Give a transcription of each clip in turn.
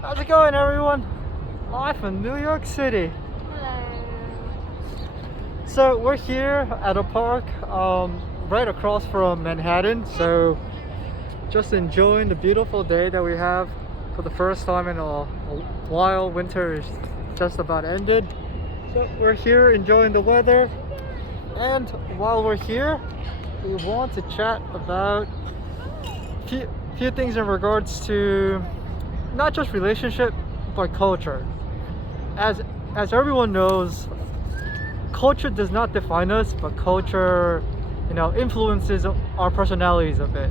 How's it going, everyone? Live from New York City. Hello. So we're here at a park right across from Manhattan. So just enjoying the beautiful day that we have for the first time in a while. Winter is just about ended. So we're here enjoying the weather. And while we're here, we want to chat about few things in regards to not just relationship but culture. As everyone knows, culture does not define us, but culture, influences our personalities a bit.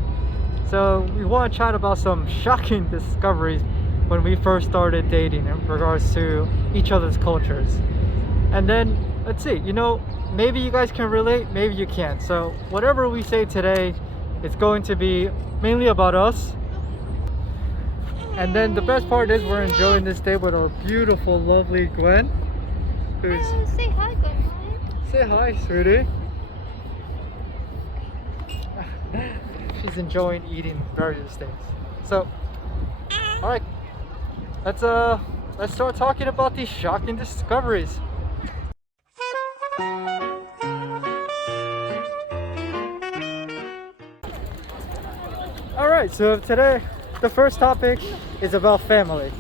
So we want to chat about some shocking discoveries when we first started dating in regards to each other's cultures. And then let's see, maybe you guys can relate, maybe you can't. So whatever we say today, it's going to be mainly about us. And then the best part is we're enjoying this day with our beautiful, lovely Gwen. Who's Say hi, Gwen. say hi, sweetie. She's enjoying eating various things. So, all right, let's start talking about these shocking discoveries. All right, so today the first topic is about family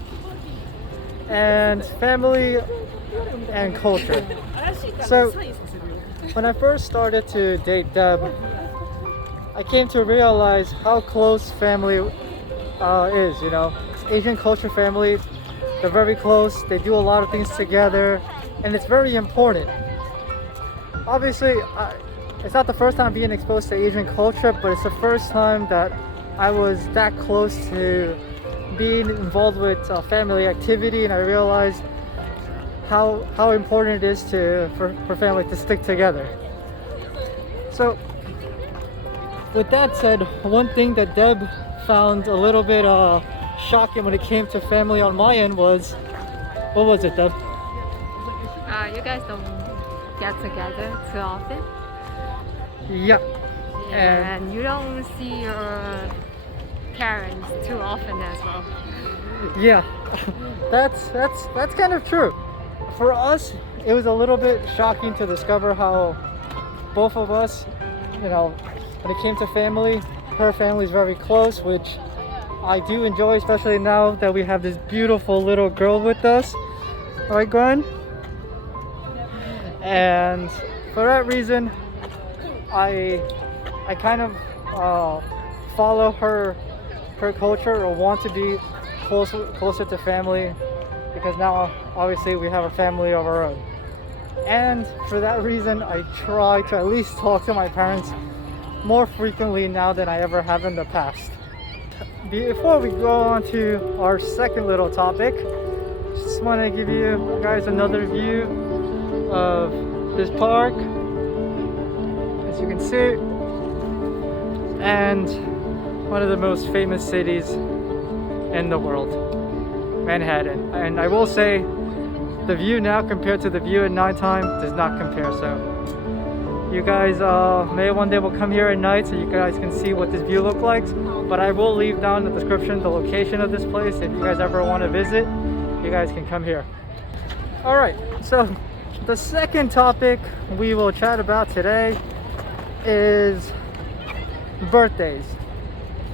and culture. So when I first started to date Deb, I came to realize how close family is. Asian culture family, they're very close, they do a lot of things together, and it's very important. Obviously, it's not the first time being exposed to Asian culture, but it's the first time that I was that close to being involved with family activity, and I realized how important it is for family to stick together. So with that said, one thing that Deb found a little bit shocking when it came to family on my end was, what was it, Deb? You guys don't get together too often. Yeah. And you don't see your parents too often as well. Yeah, that's kind of true. For us, it was a little bit shocking to discover how both of us, when it came to family, her family is very close, which I do enjoy, especially now that we have this beautiful little girl with us. Right, Gwen? And for that reason, I kind of follow her culture, or want to be closer to family, because now obviously we have a family of our own. And for that reason, I try to at least talk to my parents more frequently now than I ever have in the past. Before we go on to our second little topic, just want to give you guys another view of this park, as you can see, and one of the most famous cities in the world, Manhattan. And I will say, the view now compared to the view at nighttime does not compare. So you guys may one day will come here at night so you guys can see what this view looks like. But I will leave down in the description the location of this place. If you guys ever want to visit, you guys can come here. All right, so the second topic we will chat about today is birthdays,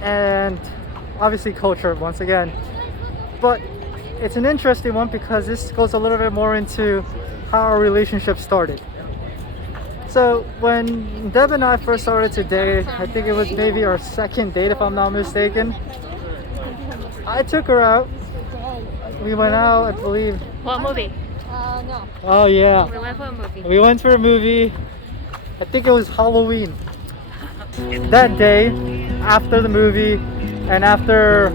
and obviously culture once again. But it's an interesting one because this goes a little bit more into how our relationship started. So when Deb and I first started to date, I think it was maybe our second date if I'm not mistaken, I took her out. We went out, I believe. What movie? No. Oh yeah, We went for a movie. we went for a movie. I think it was Halloween. That day, after the movie, and after,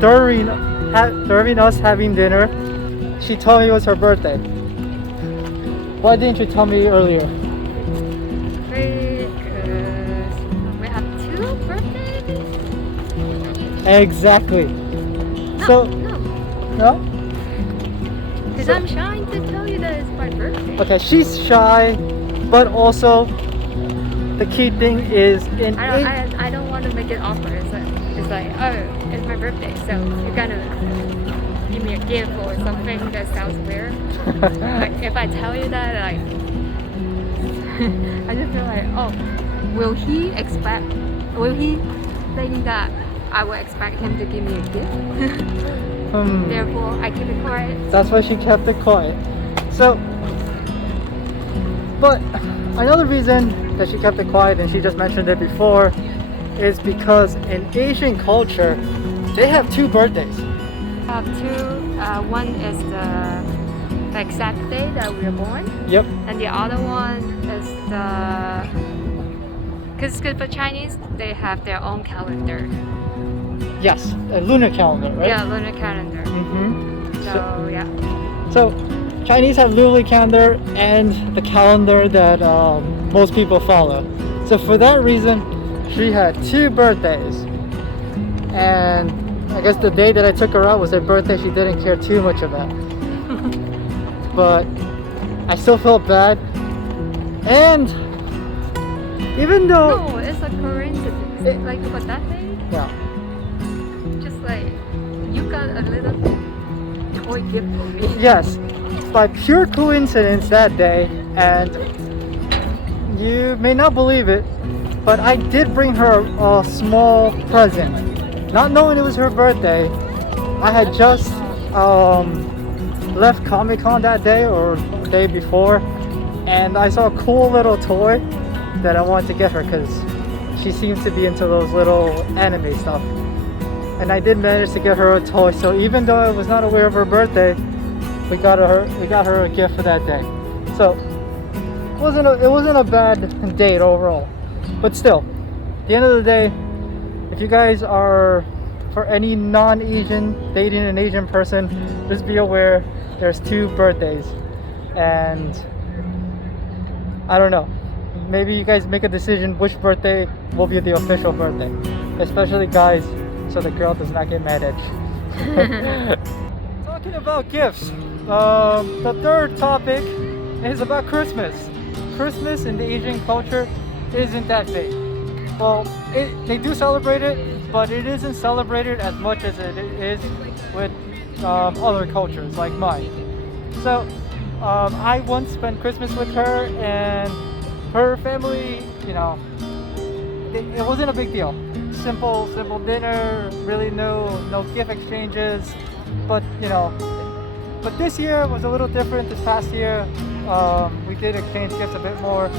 during us having dinner, she told me it was her birthday. Why didn't you tell me earlier? Because we have two birthdays. Exactly. No, So, no. no? Because So- I'm trying to tell you that it's my birthday. Okay, she's shy, but also the key thing is I don't want to make it awkward. It's like, oh, it's my birthday, so you're gonna give me a gift or something that sounds weird. Like if I tell you that, like I just feel like, oh, will he think that I will expect him to give me a gift? Therefore, I keep it quiet. That's why she kept it quiet. So, but another reason that she kept it quiet, and she just mentioned it before, is because in Asian culture, they have 2 birthdays. I have 2. One is the exact day that we were born. Yep. And the other one is because for Chinese, they have their own calendar. Yes, a lunar calendar, right? Yeah, lunar calendar. So yeah. So Chinese have lunar calendar and the calendar that most people follow. So for that reason, she had 2 birthdays. And I guess the day that I took her out was her birthday. She didn't care too much about. But I still felt bad. And even though... No, it's a coincidence. Like for that day, Yeah. just like you got a little toy gift for me. Yes, by pure coincidence that day, and you may not believe it, but I did bring her a small present. Not knowing it was her birthday, I had just left Comic-Con that day or the day before, and I saw a cool little toy that I wanted to get her because she seems to be into those little anime stuff. And I did manage to get her a toy, so even though I was not aware of her birthday, we got her a gift for that day. So it wasn't a bad date overall. But still, at the end of the day, if you guys are, for any non-Asian dating an Asian person, just be aware there's 2 birthdays. And I don't know, maybe you guys make a decision which birthday will be the official birthday, especially guys, so the girl does not get mad at you. Talking about gifts, the third topic is about Christmas. Christmas in the Asian culture isn't that big. Well, they do celebrate it, but it isn't celebrated as much as it is with other cultures like mine. So I once spent Christmas with her, and her family, you know, it wasn't a big deal. Simple dinner, really no gift exchanges, but you know. But this year was a little different. This past year, we did exchange gifts a bit more.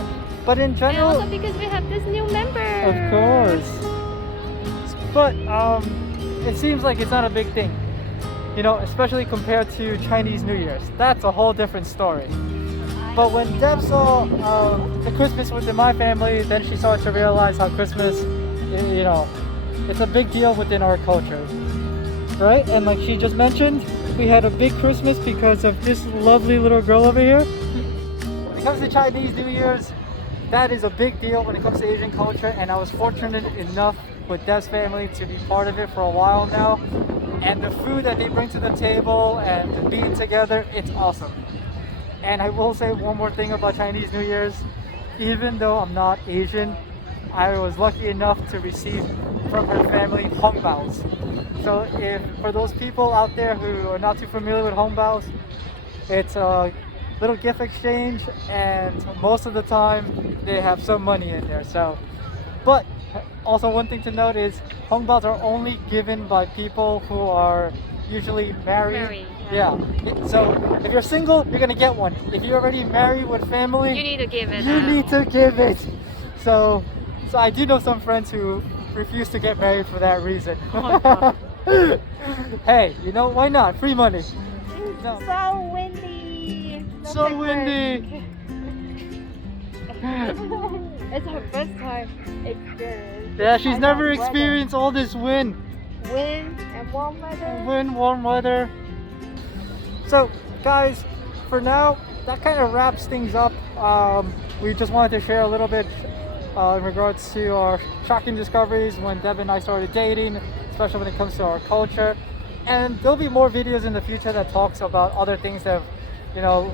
But in general, And also because we have this new member. of course. But it seems like it's not a big thing, you know, especially compared to Chinese New Year's. That's a whole different story. But when Deb saw the Christmas within my family, then she started to realize how Christmas, you know, it's a big deal within our culture, right? And like she just mentioned, we had a big Christmas because of this lovely little girl over here. When it comes to Chinese New Year's, that is a big deal when it comes to Asian culture, and I was fortunate enough with Deb's family to be part of it for a while now. And the food that they bring to the table and being together, it's awesome. And I will say one more thing about Chinese New Year's. Even though I'm not Asian, I was lucky enough to receive from her family hongbaos. So if for those people out there who are not too familiar with hongbaos, it's a little gift exchange, and most of the time they have some money in there. So, but also one thing to note is hongbaos are only given by people who are usually married. Yeah. So if you're single, you're gonna get one. If you're already married with family, You need to give it. you need to give it. So I do know some friends who refuse to get married for that reason. Oh my God. Hey, you know, why not? Free money. No. So windy. So windy. It's her first time experience. Yeah, she's never experienced all this wind. Wind and warm weather. Wind, warm weather. So, guys, for now, that kind of wraps things up. We just wanted to share a little bit in regards to our shocking discoveries when Deb and I started dating, especially when it comes to our culture. And there'll be more videos in the future that talks about other things that, you know,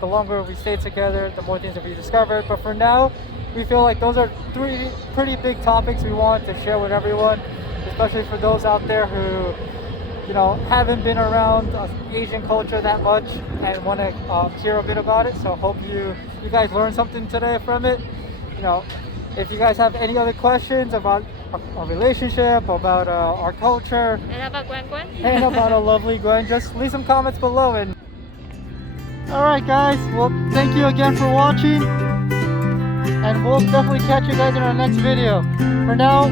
the longer we stay together, the more things that we discovered. But for now, we feel like those are 3 pretty big topics we want to share with everyone. especially for those out there who, you know, haven't been around Asian culture that much and want to hear a bit about it. So hope you guys learned something today from it. You know, if you guys have any other questions about our relationship, about our culture, and about Gwen, and about our lovely Gwen, just leave some comments below. And alright guys, well thank you again for watching, and we'll definitely catch you guys in our next video. For now,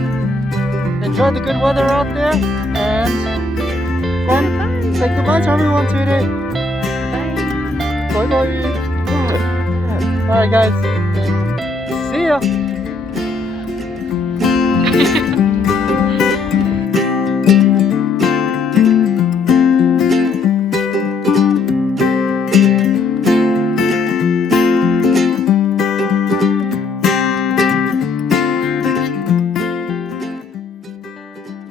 enjoy the good weather out there, and Gwen, say goodbye to everyone today. Bye bye. Alright guys, see ya.